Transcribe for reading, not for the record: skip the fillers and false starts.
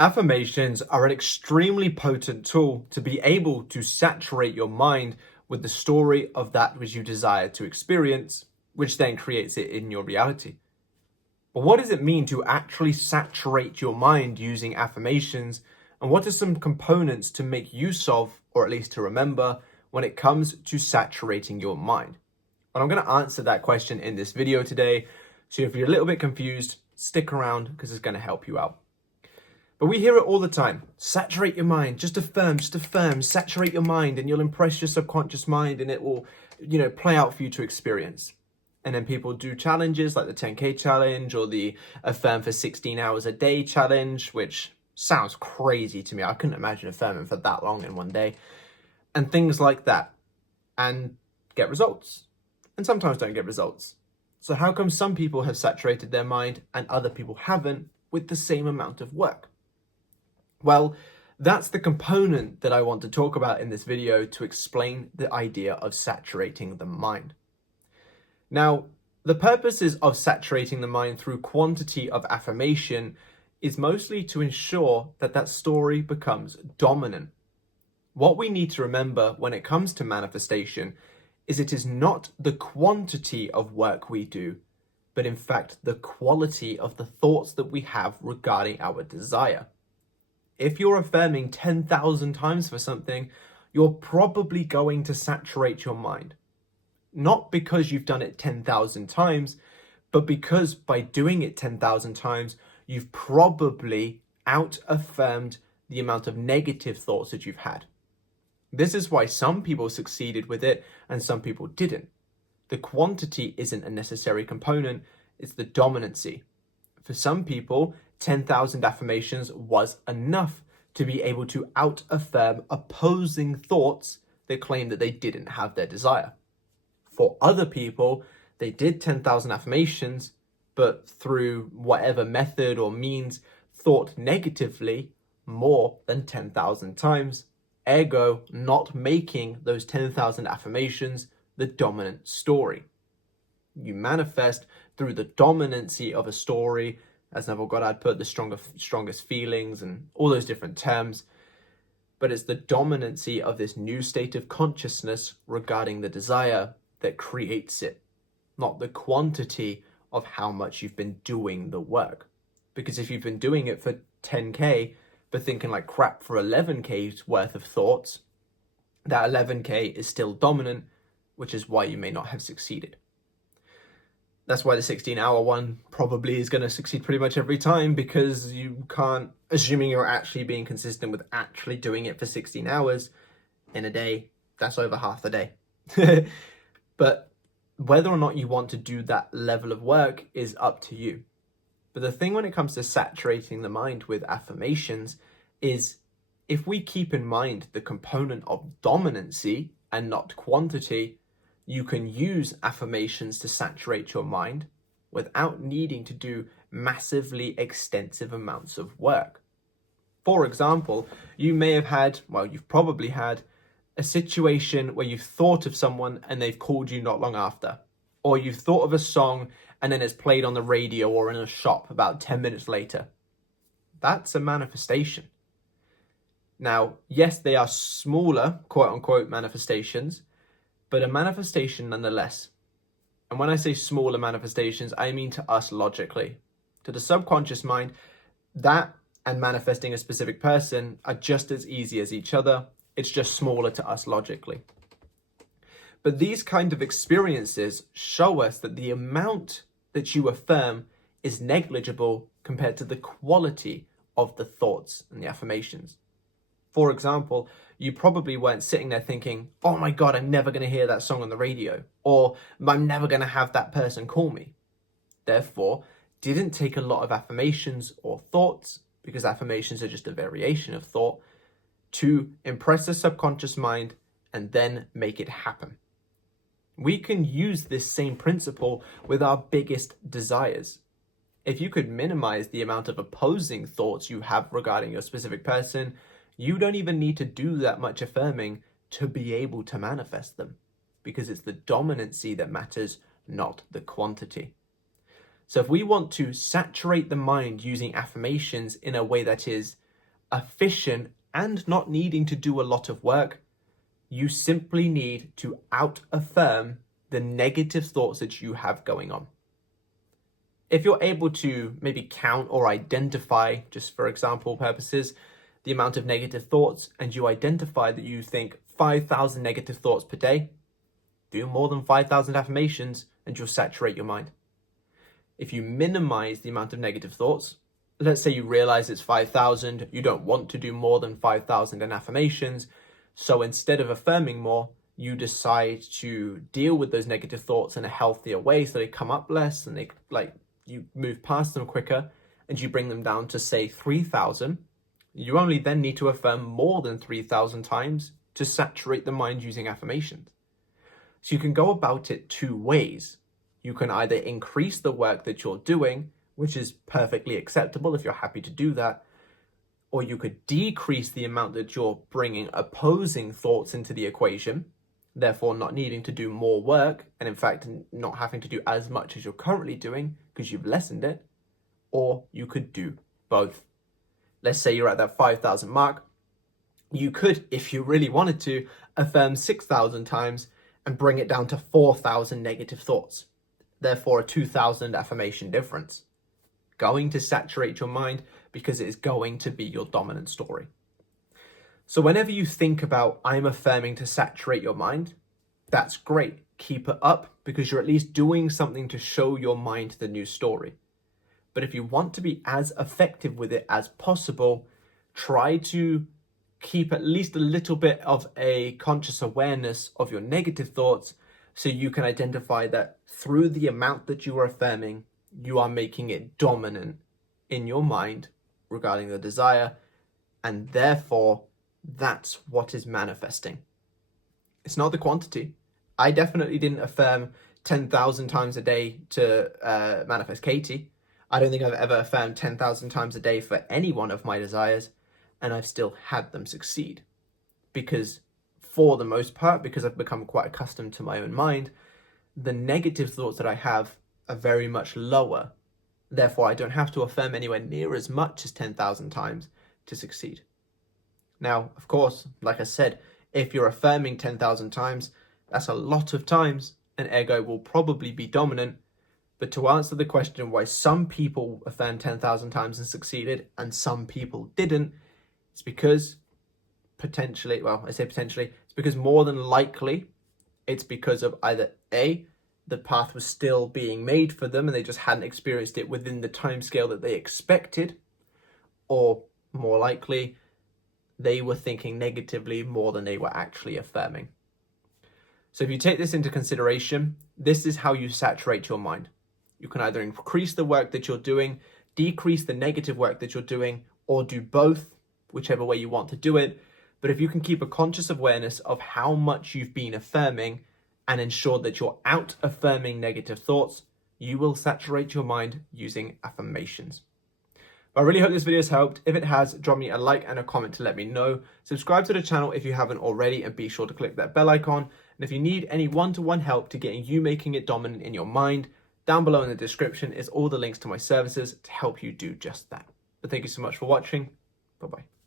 Affirmations are an extremely potent tool to be able to saturate your mind with the story of that which you desire to experience, which then creates it in your reality. But what does it mean to actually saturate your mind using affirmations? And what are some components to make use of, or at least to remember, when it comes to saturating your mind? And I'm going to answer that question in this video today. So if you're a little bit confused, stick around because it's going to help you out. But we hear it all the time. Saturate your mind, just affirm, saturate your mind and you'll impress your subconscious mind and it will, play out for you to experience. And then people do challenges like the 10K challenge or the affirm for 16 hours a day challenge, which sounds crazy to me. I couldn't imagine affirming for that long in one day. And things like that. And get results. And sometimes don't get results. So how come some people have saturated their mind and other people haven't with the same amount of work? Well, that's the component that I want to talk about in this video to explain the idea of saturating the mind. Now, the purposes of saturating the mind through quantity of affirmation is mostly to ensure that that story becomes dominant. What we need to remember when it comes to manifestation is it is not the quantity of work we do, but in fact the quality of the thoughts that we have regarding our desire. If you're affirming 10,000 times for something, you're probably going to saturate your mind. Not because you've done it 10,000 times, but because by doing it 10,000 times, you've probably out-affirmed the amount of negative thoughts that you've had. This is why some people succeeded with it and some people didn't. The quantity isn't a necessary component, it's the dominancy. For some people, 10,000 affirmations was enough to be able to out-affirm opposing thoughts that claim that they didn't have their desire. For other people, they did 10,000 affirmations, but through whatever method or means, thought negatively more than 10,000 times, ergo not making those 10,000 affirmations the dominant story. You manifest through the dominancy of a story, as Neville Goddard put, the strongest feelings and all those different terms. But it's the dominancy of this new state of consciousness regarding the desire that creates it, not the quantity of how much you've been doing the work. Because if you've been doing it for 10K, but thinking like crap for 11K's worth of thoughts, that 11K is still dominant, which is why you may not have succeeded. That's why the 16-hour one probably is going to succeed pretty much every time, because you can't, assuming you're actually being consistent with actually doing it for 16 hours in a day, that's over half the day. But whether or not you want to do that level of work is up to you. But the thing when it comes to saturating the mind with affirmations is if we keep in mind the component of dominancy and not quantity, you can use affirmations to saturate your mind without needing to do massively extensive amounts of work. For example, you may have had, you've probably had a situation where you've thought of someone and they've called you not long after. Or you've thought of a song and then it's played on the radio or in a shop about 10 minutes later. That's a manifestation. Now, yes, they are smaller, quote unquote, manifestations, but a manifestation nonetheless. And when I say smaller manifestations, I mean to us logically. To the subconscious mind, that and manifesting a specific person are just as easy as each other. It's just smaller to us logically. But these kind of experiences show us that the amount that you affirm is negligible compared to the quality of the thoughts and the affirmations. For example, you probably weren't sitting there thinking, oh my God, I'm never going to hear that song on the radio, or I'm never going to have that person call me. Therefore, didn't take a lot of affirmations or thoughts, because affirmations are just a variation of thought, to impress the subconscious mind and then make it happen. We can use this same principle with our biggest desires. If you could minimize the amount of opposing thoughts you have regarding your specific person, you don't even need to do that much affirming to be able to manifest them, because it's the dominancy that matters, not the quantity. So if we want to saturate the mind using affirmations in a way that is efficient, and not needing to do a lot of work. You simply need to out-affirm the negative thoughts that you have going on. If you're able to maybe count or identify, just for example purposes, the amount of negative thoughts, and you identify that you think 5,000 negative thoughts per day, do more than 5,000 affirmations and you'll saturate your mind. If you minimize the amount of negative thoughts, let's say you realize it's 5,000, you don't want to do more than 5,000 in affirmations, so instead of affirming more, you decide to deal with those negative thoughts in a healthier way so they come up less and you move past them quicker, and you bring them down to say 3,000. You only then need to affirm more than 3,000 times to saturate the mind using affirmations. So you can go about it two ways. You can either increase the work that you're doing, which is perfectly acceptable if you're happy to do that, or you could decrease the amount that you're bringing opposing thoughts into the equation, therefore not needing to do more work, and in fact not having to do as much as you're currently doing because you've lessened it. Or you could do both. Let's say you're at that 5,000 mark. You could, if you really wanted to, affirm 6,000 times and bring it down to 4,000 negative thoughts. Therefore, a 2,000 affirmation difference. Going to saturate your mind because it is going to be your dominant story. So whenever you think about, I'm affirming to saturate your mind, that's great. Keep it up because you're at least doing something to show your mind the new story. But if you want to be as effective with it as possible, try to keep at least a little bit of a conscious awareness of your negative thoughts so you can identify that through the amount that you are affirming, you are making it dominant in your mind regarding the desire, and therefore that's what is manifesting. It's not the quantity. I definitely didn't affirm 10,000 times a day to manifest Katie. I don't think I've ever affirmed 10,000 times a day for any one of my desires, and I've still had them succeed. Because for the most part, because I've become quite accustomed to my own mind, the negative thoughts that I have are very much lower. Therefore, I don't have to affirm anywhere near as much as 10,000 times to succeed. Now, of course, like I said, if you're affirming 10,000 times, that's a lot of times, and ergo will probably be dominant. But to answer the question why some people affirmed 10,000 times and succeeded and some people didn't, it's because potentially, well, I say potentially, it's because more than likely it's because of either A, the path was still being made for them and they just hadn't experienced it within the time scale that they expected, or more likely, they were thinking negatively more than they were actually affirming. So if you take this into consideration, this is how you saturate your mind. You can either increase the work that you're doing, decrease the negative work that you're doing, or do both, whichever way you want to do it. But if you can keep a conscious awareness of how much you've been affirming and ensure that you're out affirming negative thoughts, you will saturate your mind using affirmations. I really hope this video has helped. If it has, drop me a like and a comment to let me know. Subscribe to the channel if you haven't already, and be sure to click that bell icon. And if you need any one-to-one help to getting you making it dominant in your mind, down below in the description is all the links to my services to help you do just that. But thank you so much for watching. Bye-bye.